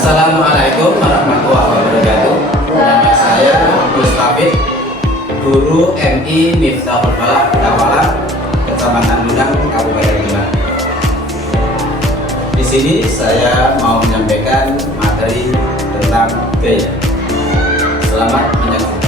Assalamualaikum warahmatullahi wabarakatuh. Nama saya Gus Tafid, guru MI Miftahul Falah Kawalan, Kecamatan Lunang, Kabupaten Demak. Di sini saya mau menyampaikan materi tentang gaya. Selamat menyaksikan.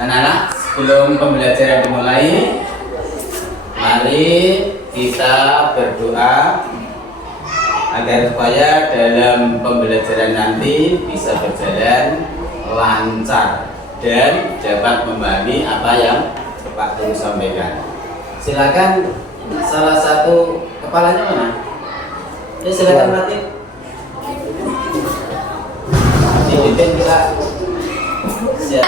Anak-anak, sebelum pembelajaran dimulai, mari kita berdoa agar supaya dalam pembelajaran nanti bisa berjalan lancar dan dapat memahami apa yang Pak Guru sampaikan. Silakan salah satu kepalanya mana? Ya, silakan Latif. Dipimpin kita. Siap.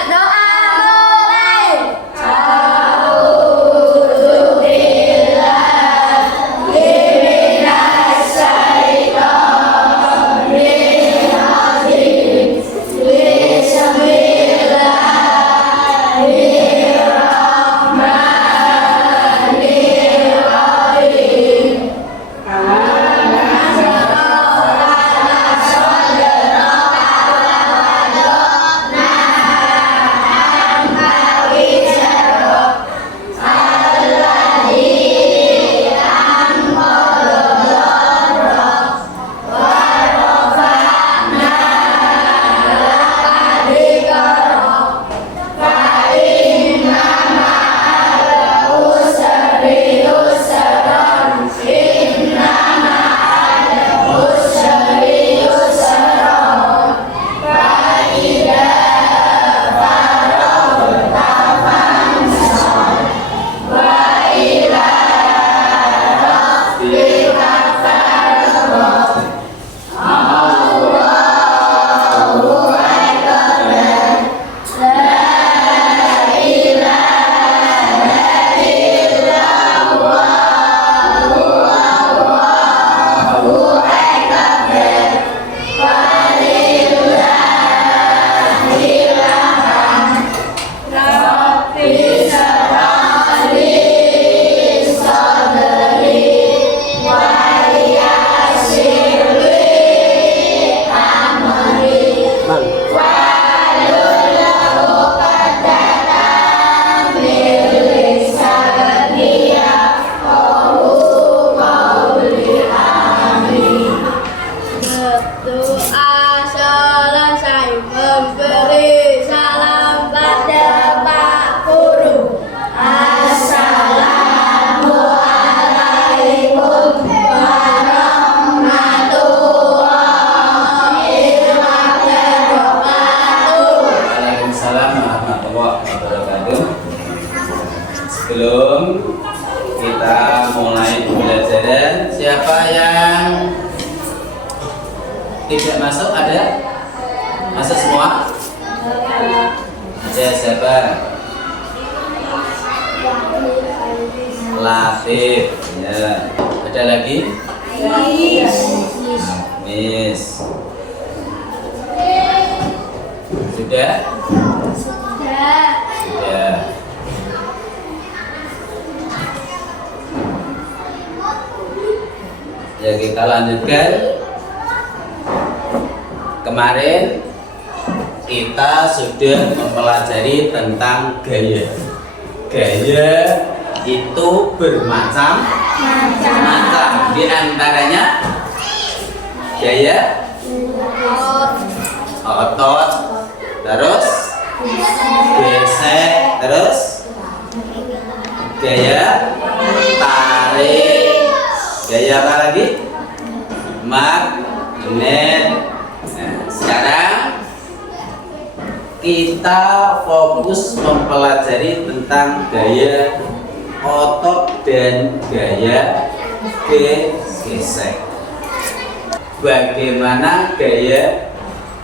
Sebelum kita mulai pembelajaran, siapa yang tidak masuk? Ada? Masuk semua? Ada siapa? Latif. Ya. Ada lagi? Miss. Sudah? Sudah. Ya, kita lanjutkan. Kemarin kita sudah mempelajari tentang gaya. Gaya itu bermacam-macam. Di antaranya gaya otot, terus gesek, terus gaya tarik, gaya apa lagi? Magnet. Nah, sekarang kita fokus mempelajari tentang gaya otot dan gaya gesek. Bagaimana gaya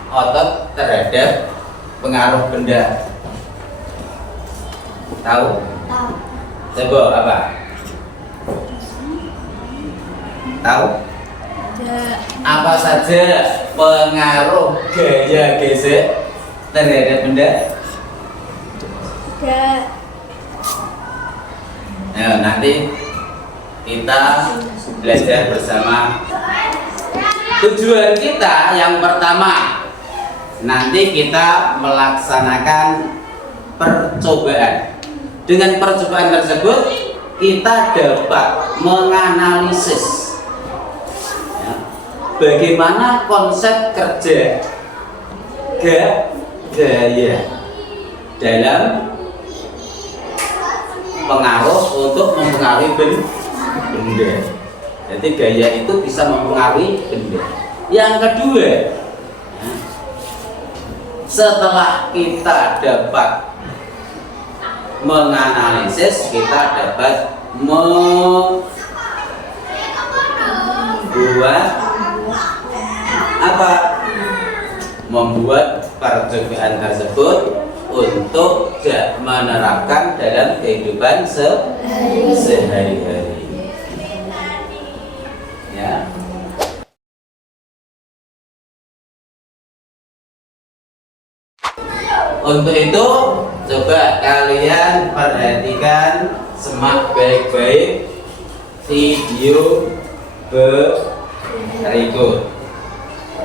otot terhadap pengaruh benda? Tahu? Coba apa? Tahu? Apa saja pengaruh gaya gesek terhadap benda? nanti kita belajar bersama. Tujuan kita yang pertama, nanti kita melaksanakan percobaan. Dengan percobaan tersebut kita dapat menganalisis bagaimana konsep kerja gaya dalam pengaruh untuk mempengaruhi benda. Jadi gaya itu bisa mempengaruhi benda. Yang kedua, setelah kita dapat menganalisis, kita dapat membuat percobaan tersebut untuk menerapkan dalam kehidupan sehari-hari. Ya. Untuk itu coba kalian perhatikan, semak baik-baik video berikut.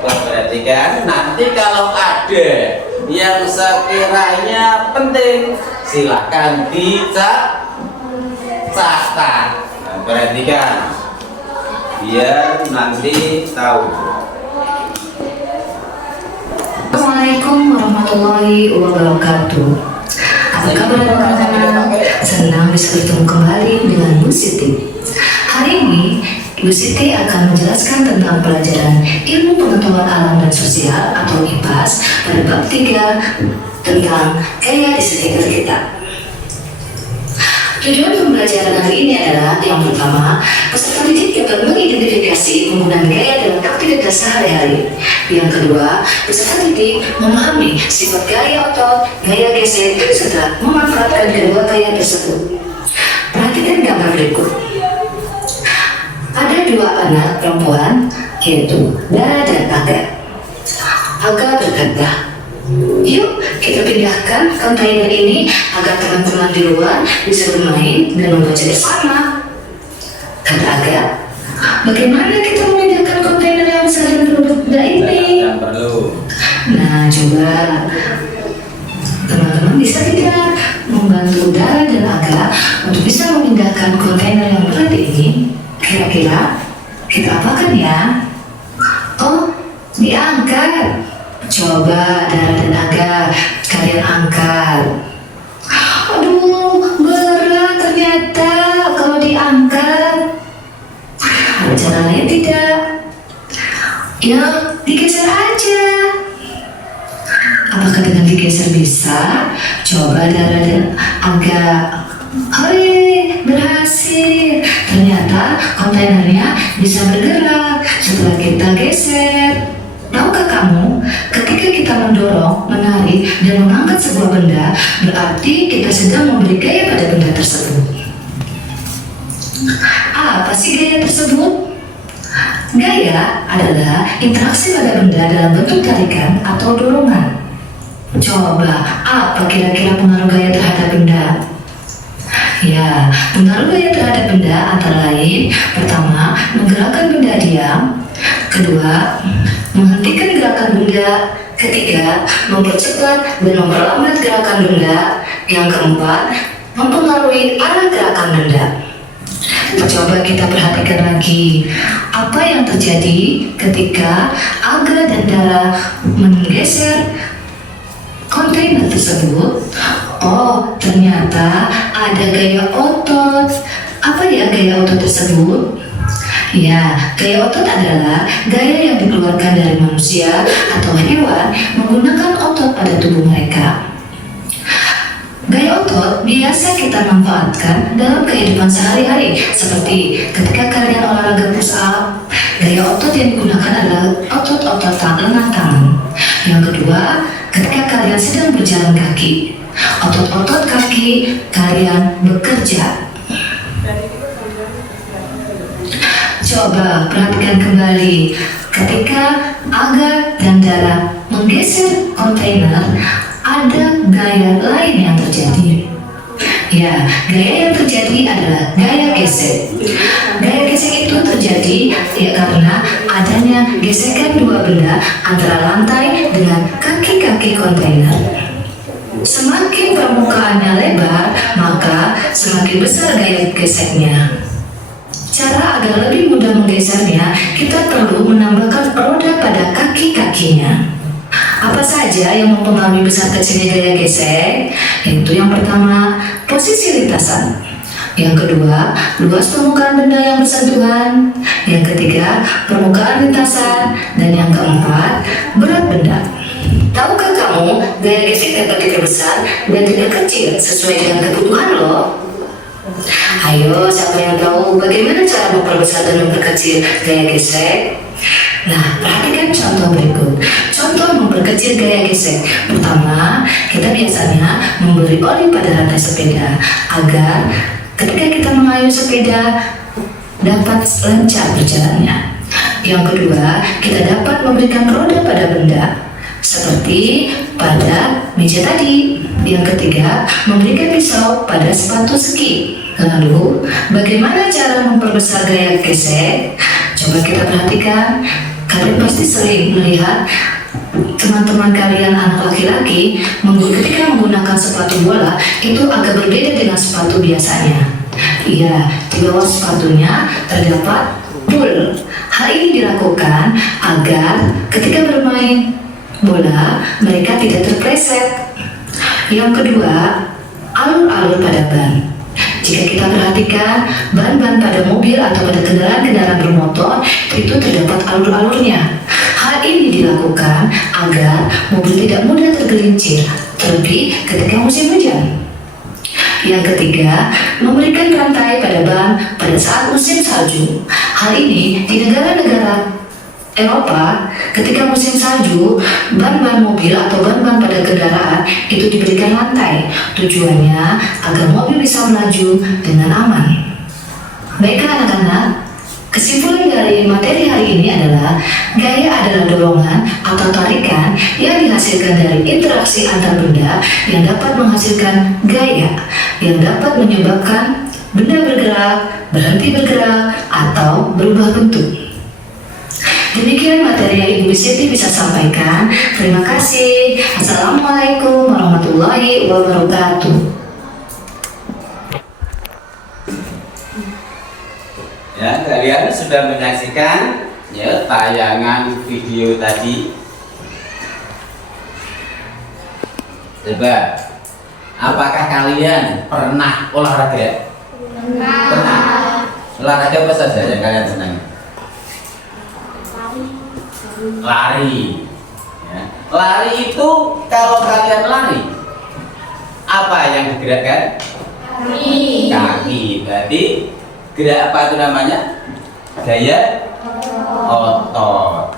Perhatikan, nanti kalau ada yang sekiranya penting silakan dicatat. Perhatikan biar nanti tahu. Assalamualaikum warahmatullahi wabarakatuh. Apa kabar teman-teman? Senang bisa bertemu kembali dengan Bu Siti. Hari ini Bu Siti akan menjelaskan tentang pelajaran ilmu pengetahuan alam dan sosial atau IPAS pada bab 3 tentang gaya di sekitar kita. Tujuan pembelajaran hari ini adalah yang pertama, peserta didik dapat mengidentifikasi penggunaan gaya dalam aktivitas sehari-hari. Yang kedua, peserta didik memahami sifat gaya otot, gaya gesek, serta memanfaatkan kedua gaya tersebut. Perhatikan gambar berikut. Ada dua anak perempuan, yaitu Dara dan Aga. Aga berkata, "Yuk kita pindahkan kontainer ini agar teman-teman di luar bisa bermain dan membaca bersama." Kata Aga, "Bagaimana kita memindahkan kontainer yang besar dan berbeda ini?" Nah, coba teman-teman bisa tidak membantu Dara dan Aga untuk bisa memindahkan kontainer yang berat ini? Kira-kira kita apakan ya? Oh, diangkat. Coba Dara dan Aga, kalian angkat. Aduh, berat ternyata kalau diangkat. Ada cara lain tidak? Ya, digeser aja. Apakah dengan digeser bisa? Coba Dara dan Aga. Hore, berhasil. Ternyata kontainernya bisa bergerak setelah kita geser. Tahukah kamu, ketika kita mendorong, menarik, dan mengangkat sebuah benda, berarti kita sedang memberi gaya pada benda tersebut. Apa sih gaya tersebut? Gaya adalah interaksi pada benda dalam bentuk tarikan atau dorongan. Coba, apa kira-kira pengaruh gaya terhadap benda? Ya, pengaruh gaya terhadap benda antara lain, pertama, menggerakkan benda diam. Kedua, menghentikan gerakan benda. Ketiga, mempercepat dan memperlambat gerakan benda. Yang keempat, mempengaruhi arah gerakan benda. Coba kita perhatikan lagi, apa yang terjadi ketika Aga dan Dara menggeser kontainer tersebut. Oh, ternyata ada gaya otot. Apa ya gaya otot tersebut? Ya, gaya otot adalah gaya yang dikeluarkan dari manusia atau hewan menggunakan otot pada tubuh mereka. Gaya otot biasa kita manfaatkan dalam kehidupan sehari-hari, seperti ketika kalian olahraga push up. Gaya otot yang digunakan adalah otot-otot lengan tangan. Yang kedua, ketika kalian sedang berjalan kaki, otot-otot kaki kalian bekerja. Coba perhatikan kembali, ketika Aga dan Dara menggeser kontainer, ada gaya lain yang terjadi. Ya, gaya yang terjadi adalah gaya gesek. Gaya gesek itu terjadi ya karena adanya gesekan dua benda antara lantai dengan kaki-kaki kontainer. Semakin permukaannya lebar, maka semakin besar gaya geseknya. Cara agar lebih mudah menggesernya, kita perlu menambahkan roda pada kaki-kakinya. Apa saja yang mempengaruhi besar kecilnya gaya gesek? Yaitu yang pertama, posisi lintasan. Yang kedua, luas permukaan benda yang bersentuhan. Yang ketiga, permukaan lintasan. Dan yang keempat, berat benda. Tahukah kamu, gaya gesek dapat diperbesar dan tidak kecil sesuai dengan kebutuhan loh. Ayo, siapa yang tahu bagaimana cara memperbesar dan memperkecil gaya gesek? Nah, perhatikan contoh berikut. Contoh memperkecil gaya gesek. Pertama, kita biasanya memberi oli pada rantai sepeda agar ketika kita mengayuh sepeda dapat lancar berjalannya. Yang kedua, kita dapat memberikan roda pada benda seperti pada meja tadi. Yang ketiga, memberikan pisau pada sepatu ski. Lalu, bagaimana cara memperbesar gaya gesek? Coba kita perhatikan. Kalian pasti sering melihat teman-teman kalian anak laki-laki ketika menggunakan sepatu bola itu agak berbeda dengan sepatu biasanya. Iya, di bawah sepatunya terdapat bul. Hal ini dilakukan agar ketika bermain bola mereka tidak terpleset. Yang kedua, alur-alur pada ban. Jika kita perhatikan, ban-ban pada mobil atau pada kendaraan-kendaraan bermotor itu terdapat alur-alurnya. Hal ini dilakukan agar mobil tidak mudah tergelincir, terlebih ketika musim hujan. Yang ketiga, memberikan rantai pada ban pada saat musim salju. Hal ini di negara-negara Eropa, ketika musim salju, ban-ban mobil atau ban-ban pada kendaraan itu diberikan lantai. Tujuannya agar mobil bisa melaju dengan aman. Baiklah anak-anak, kesimpulan dari materi hari ini adalah gaya adalah dorongan atau tarikan yang dihasilkan dari interaksi antar benda yang dapat menghasilkan gaya yang dapat menyebabkan benda bergerak, berhenti bergerak, atau berubah bentuk. Demikian materi yang Ibu Siti bisa sampaikan. Terima kasih. Assalamualaikum warahmatullahi wabarakatuh. Ya, kalian sudah menyaksikan ya tayangan video tadi. Coba, apakah kalian pernah olahraga? Pernah. Olahraga apa saja yang kalian senang? Lari. Ya. Lari itu kalau kalian lari, apa yang digerakkan? Kaki. Kaki. Berarti gerak apa itu namanya? Gaya otot.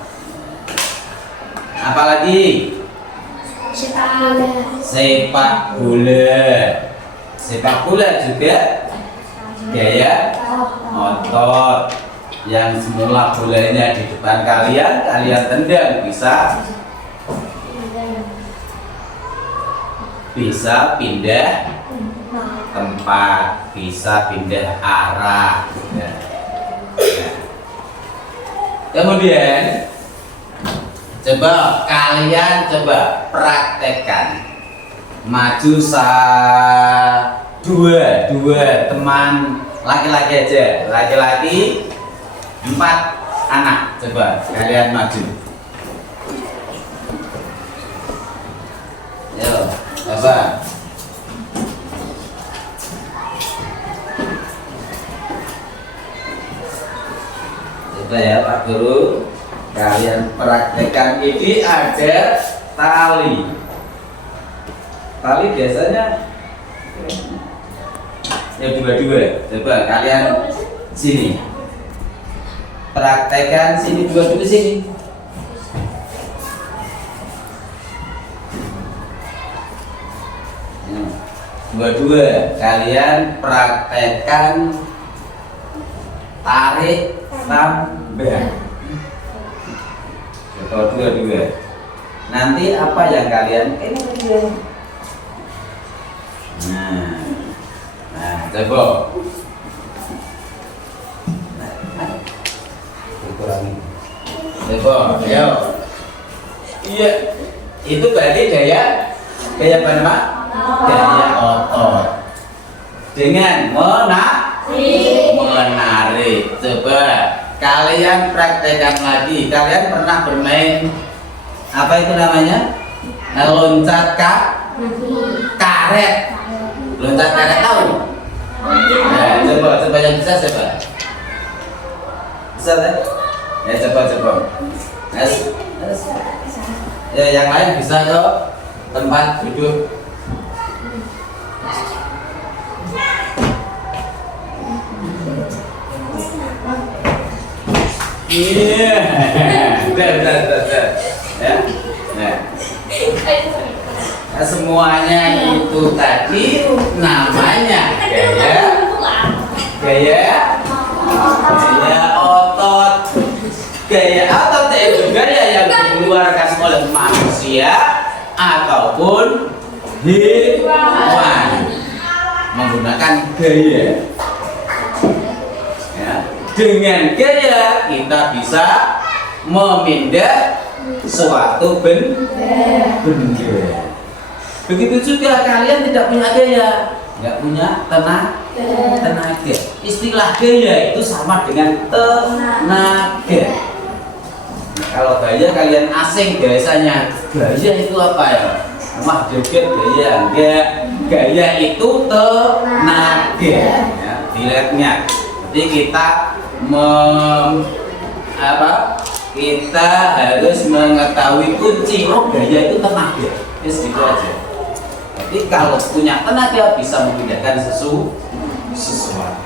Apalagi? Sepak bola. Sepak bola juga gaya otot. Yang semula bolanya di depan kalian tendang bisa pindah tempat, bisa pindah arah. Ya. Kemudian kalian coba praktekkan. Maju dua teman laki-laki aja, laki-laki 4 anak, coba kalian maju. Yo, coba. Coba ya Pak Guru, kalian praktekkan. Ini ada tali. Tali biasanya ya dua-dua. Coba kalian sini. Praktekkan sini dua-dua sini. Dua-dua kalian praktekkan tarik tambang. Kalau dua-dua nanti apa yang kalian nah Coba. Kurangi. Coba, ayo. Iya. Itu berarti daya apa nama? Daya otot. Dengan menarik. Coba kalian praktekkan lagi. Kalian pernah bermain apa itu namanya? Loncat karet. Loncat karet tahu? Nah, coba yang bisa coba. Bisa kan? Ya coba. Ya yang lain bisa kok. Tempat duduk. Iya. Ya. Nah, semuanya itu tadi namanya gaya otot. Gaya otot itu gaya yang dikeluarkan oleh manusia ataupun hewan menggunakan gaya. Ya. Dengan gaya kita bisa memindah suatu benda. Begitu juga kalian tidak punya gaya, nggak punya tenaga. Istilah gaya itu sama dengan tenaga. Kalau gaya kalian asing biasanya, gaya itu apa ya? Wah joget gaya, enggak. Gaya itu tenaga. Ya, dilihatnya. Jadi kita kita harus mengetahui kunci gaya itu tenaga. Gitu aja. Jadi kalau punya tenaga bisa memindahkan sesuatu.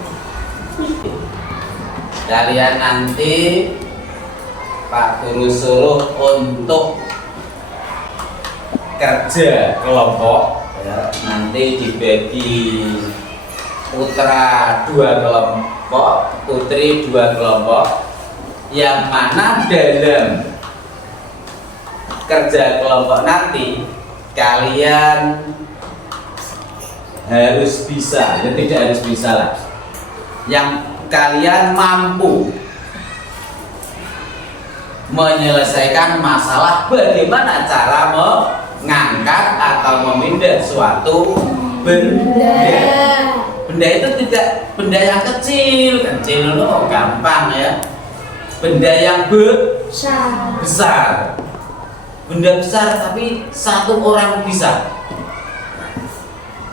Kalian nanti Pak Guru suruh untuk kerja kelompok ya. Nanti dibagi putra 2 kelompok, putri 2 kelompok. Yang mana dalam kerja kelompok nanti kalian harus bisa, ya tidak harus bisa lah. Yang kalian mampu menyelesaikan masalah bagaimana cara mengangkat atau memindah suatu benda. Benda itu tidak benda yang kecil loh, gampang ya. Benda yang besar. Benda besar tapi satu orang bisa.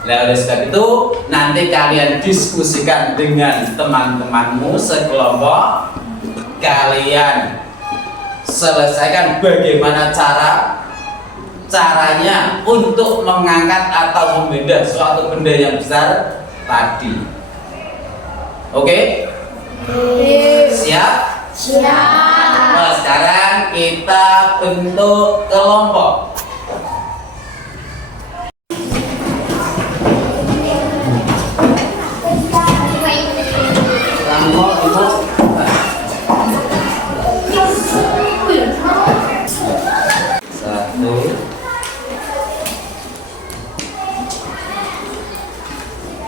Nah, oleh sebab itu nanti kalian diskusikan dengan teman-temanmu sekelompok. Kalian selesaikan bagaimana caranya untuk mengangkat atau memindah suatu benda yang besar tadi. Oke? Siap? Siap. Nah, sekarang kita bentuk kelompok.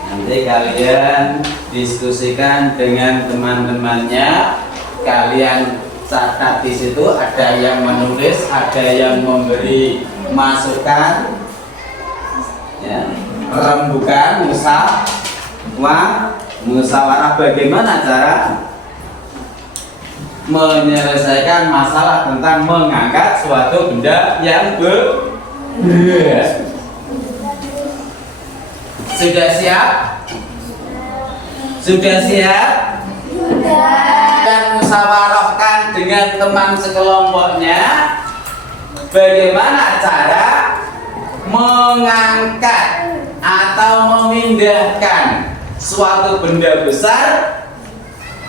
Nanti kalian diskusikan dengan teman-temannya. Kalian catat di situ, ada yang menulis, ada yang memberi masukan, ya, rembukan, musyawarah bagaimana cara menyelesaikan masalah tentang mengangkat suatu benda yang berat. Sudah siap? Sudah siap? Dan musyawarahkan dengan teman sekelompoknya bagaimana cara mengangkat atau memindahkan suatu benda besar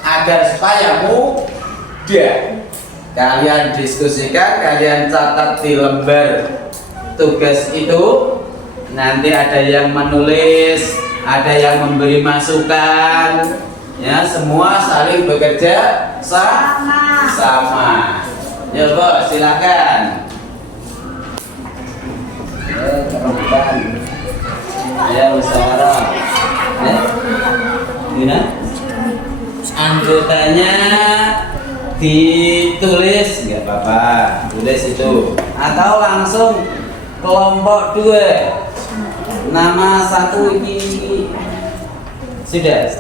agar supaya mudah. Kalian diskusikan, kalian catat di lembar tugas itu. Nanti ada yang menulis, ada yang memberi masukan, ya, semua saling bekerja sama. Ya, Bos, silakan. Ya, musyawarah. Ya. Nah, anggotanya ditulis nggak apa-apa, tulis itu, atau langsung kelompok 2 nama 1 ini sudah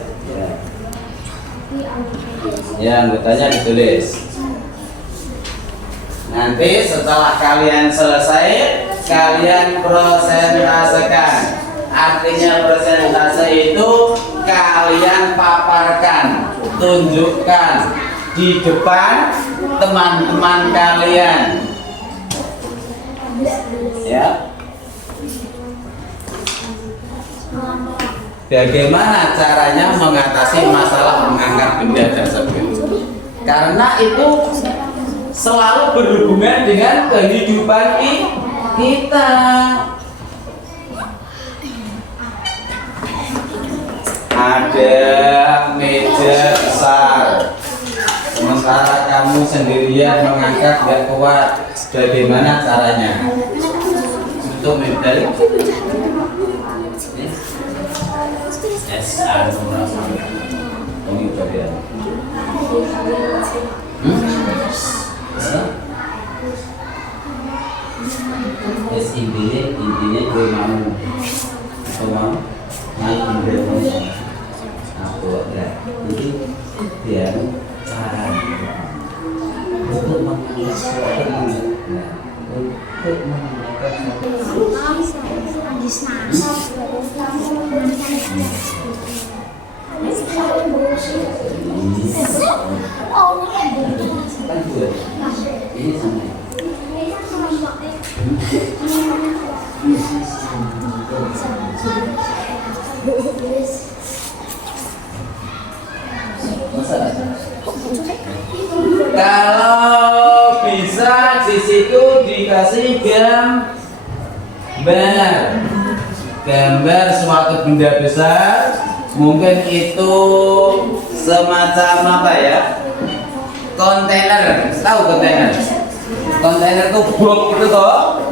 ya, anggotanya ditulis. Nanti setelah kalian selesai, kalian prosentasekan. Artinya persentase itu kalian paparkan, tunjukkan di depan teman-teman kalian. Ya. Bagaimana caranya mengatasi masalah mengangkat benda tersebut? Karena itu selalu berhubungan dengan kehidupan kita. Ada meja besar, sementara kamu sendirian mengangkat gak kuat. Bagaimana caranya? Untuk meja ini bagian. Intinya gue mau naik aku ya, jadi dia cara untuk mengangkat sesuatu, untuk mengangkat ini sama. Kalau bisa di situ dikasih gambar suatu benda besar, mungkin itu semacam apa ya? Kontainer, tahu kontainer? Kontainer itu box itu toh,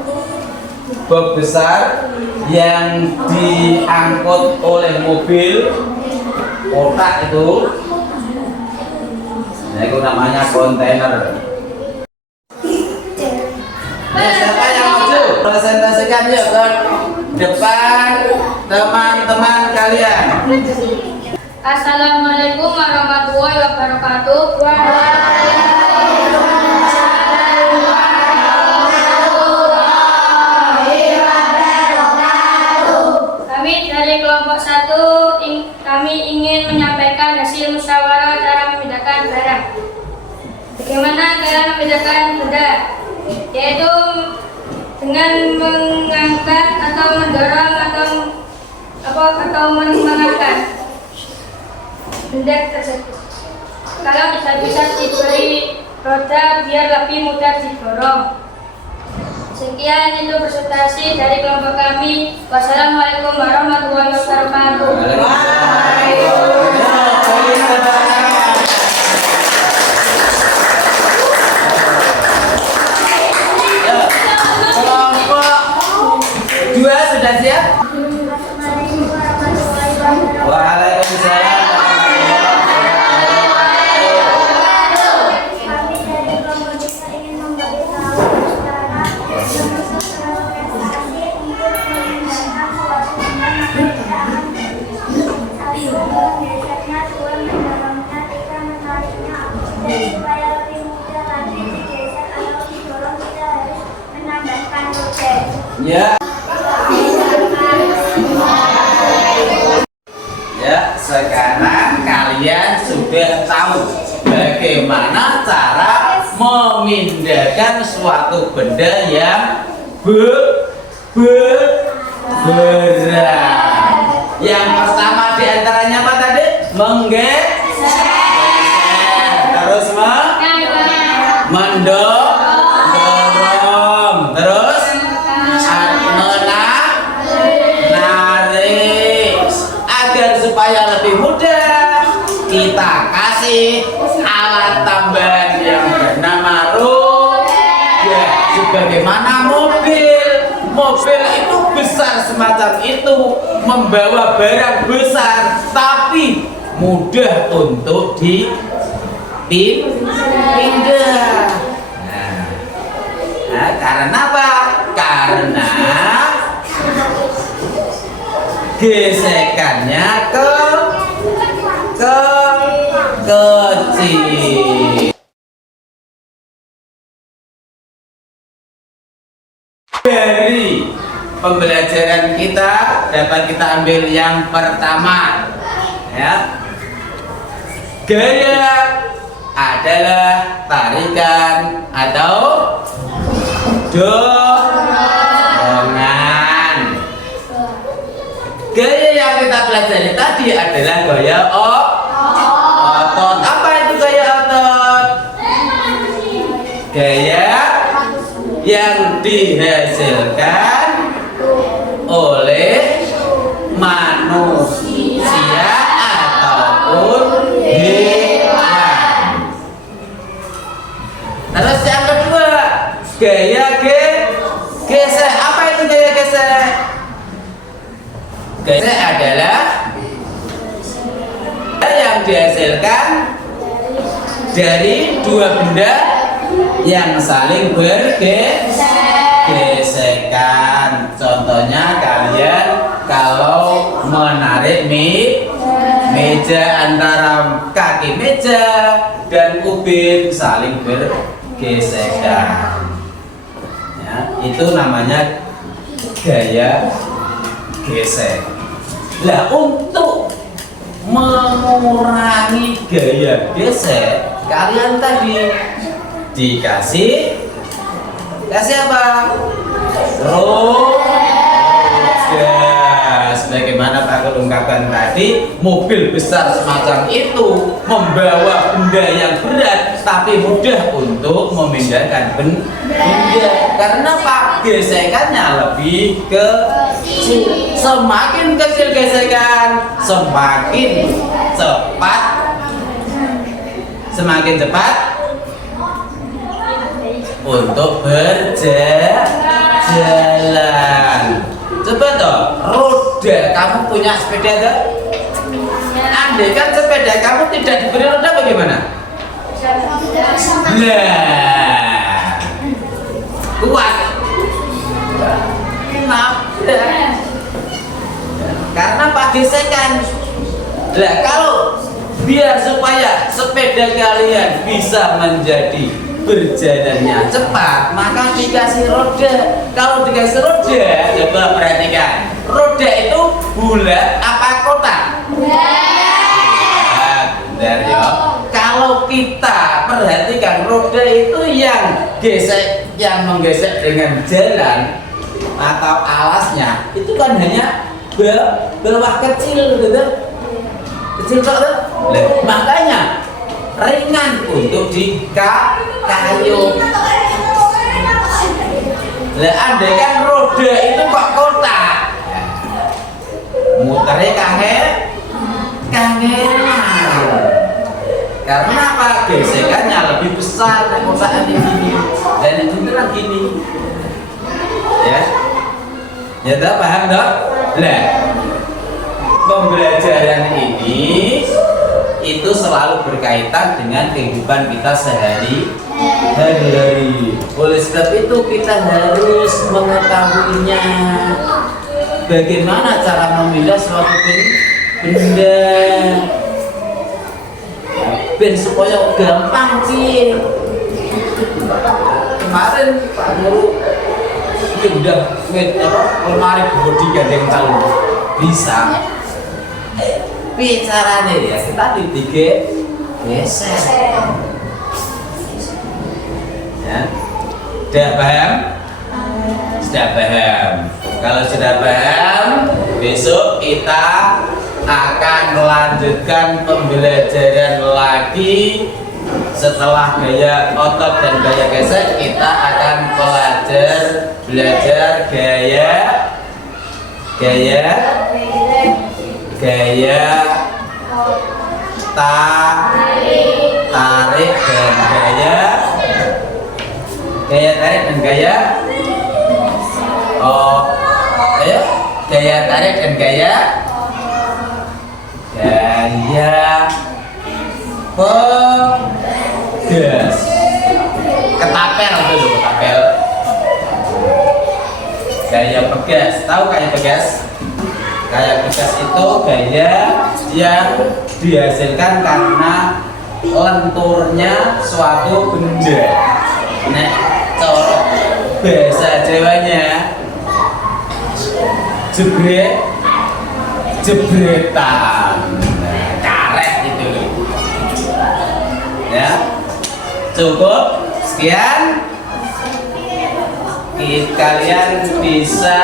box besar yang diangkut oleh mobil kotak itu. Nah, itu namanya kontainer. Nah, siapa yang maju? Presentasikan yuk ke depan teman-teman kalian. Assalamualaikum warahmatullahi wabarakatuh. Kami dari kelompok 1 kami ingin menyampaikan hasil musyawarah cara membedakan barang. Bagaimana cara membedakan benda? Yaitu dengan mengangkat atau mendorong atau mengangkat benda tersebut. Kalau tidak bisa diberi roda biar lebih mudah didorong. Sekian itu presentasi dari kelompok kami. Wassalamualaikum warahmatullahi wabarakatuh. Kelompok 2 sudah siap? Waalaikumsalam. Ya. Ya, sekarang kalian sudah tahu bagaimana cara memindahkan suatu benda yang berat. Yang pertama diantaranya apa tadi? Menggeser. Terus mendorong. Terus supaya lebih mudah, kita kasih alat tambahan yang bernama roda. Sebagaimana mobil itu besar semacam itu, membawa barang besar, tapi mudah untuk dipindah. Nah, karena apa? Karena gesekannya kecil. Dari pembelajaran kita dapat kita ambil yang pertama, ya. Gaya adalah tarikan atau dorongan. Gaya yang kita pelajari tadi adalah gaya otot. Apa itu gaya otot? Gaya yang dihasilkan oleh manusia ataupun hewan. Terus yang kedua, gaya gesek. Apa itu gaya gesek? Gesek adalah yang dihasilkan dari dua benda yang saling bergesekan. Contohnya kalian kalau menarik meja, antara kaki meja dan ubin saling bergesekan, ya, itu namanya gaya gesek. Nah, untuk mengurangi gaya gesek, kalian tadi dikasih apa? Roda. Sebagaimana Pak ungkapkan tadi, mobil besar semacam itu membawa benda yang berat tapi mudah untuk memindahkan benda. Karena Pak gesekannya lebih kecil. Semakin kecil gesekan, semakin cepat untuk berjalan. Coba toh, roda, kamu punya sepeda toh? Andai kan sepeda kamu tidak diberi roda bagaimana? Nah, kuat. Kenapa? Karena Pak gesekan. Lah kalau biar supaya sepeda kalian bisa menjadi berjalannya cepat, maka dikasih roda. Kalau dikasih roda, coba perhatikan, roda itu bulat apa kotak? Bulat. Ya. Kalau kita perhatikan roda itu yang menggesek dengan jalan atau alasnya itu kan hanya bawah kecil, gitu. Kecil kok. Makanya ringan untuk dikayuh. Lah andai kan roda itu kok kotak, muternya kangenan. Karena apa? Gesekannya lebih besar dari kotak ini dan ini beneran gini. Ya, ya tak paham tak? Lah, pembelajaran ini itu selalu berkaitan dengan kehidupan kita sehari-hari. Oleh sebab itu kita harus mengetahuinya. Bagaimana cara memindah suatu benda ben supaya gampang sih. Kemarin Pak Guru udah lemari bodi gandeng tahu bisa. Bicaranya ya kita geser. Ya, sudah paham? Sudah paham. Kalau sudah paham, besok kita akan melanjutkan pembelajaran lagi. Setelah gaya otot dan gaya gesek, kita akan belajar gaya tarik dan gaya tarik dan gaya gaya tarik dan gaya pegas. Ketapel itu loh, ketapel. Gaya pegas, tahu kayak pegas? Kayak pegas itu gaya yang dihasilkan karena lenturnya suatu benda. Nek corok bahasa Jawanya jebretan, karet itu loh. Ya, cukup sekian. Kalian bisa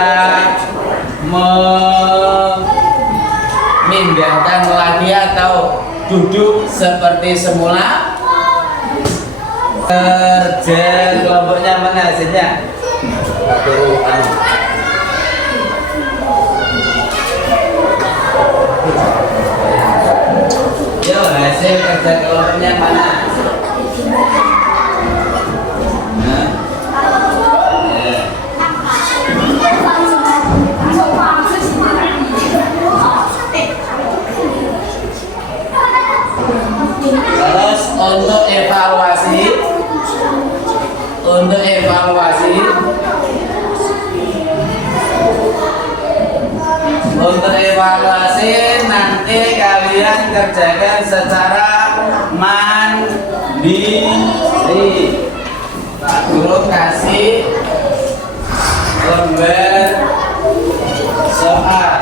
memindahkan lagi atau duduk seperti semula. Kerja kelompoknya mana hasilnya? Yo, hasil kerja kelompoknya mana? Terus untuk evaluasi nanti kalian kerjakan secara mandiri. Pak Guru kasih lembar soal.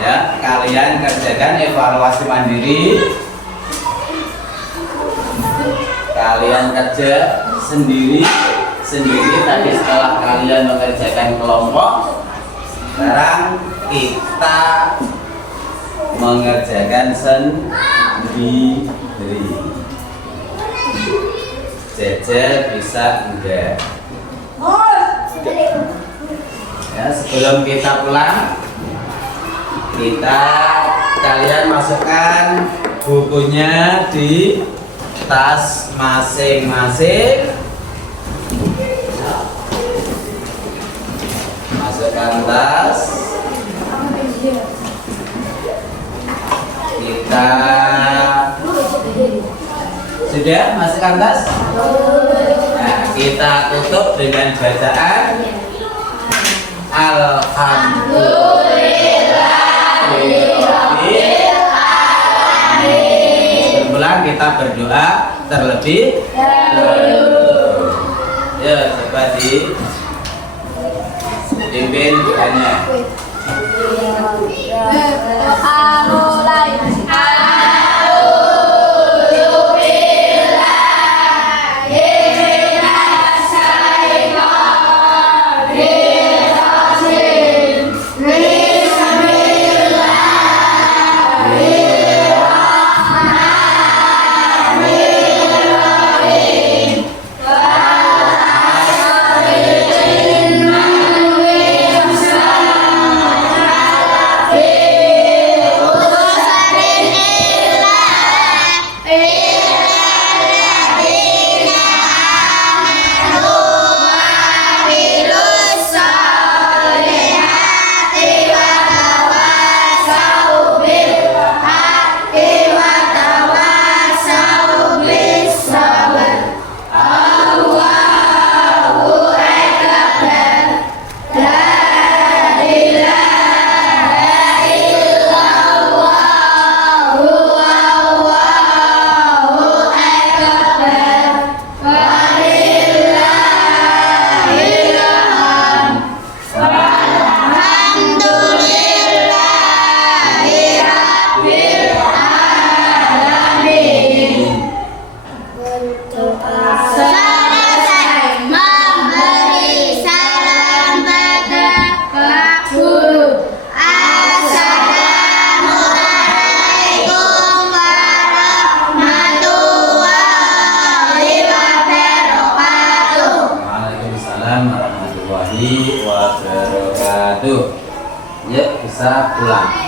Ya, kalian kerjakan evaluasi mandiri. Kalian kerja sendiri tadi setelah kalian mengerjakan kelompok. Sekarang kita mengerjakan sendiri. Jajal bisa enggak? Ya, sebelum kita pulang, kalian masukkan bukunya di tas masing-masing. Masukkan tas. Kita sudah masukkan tas. Nah, kita tutup dengan bacaan Alhamdulillah. Kita berdoa terlebih dahulu. Ya, coba dipimpin doanya. Selesai membelajar. bisa pulang.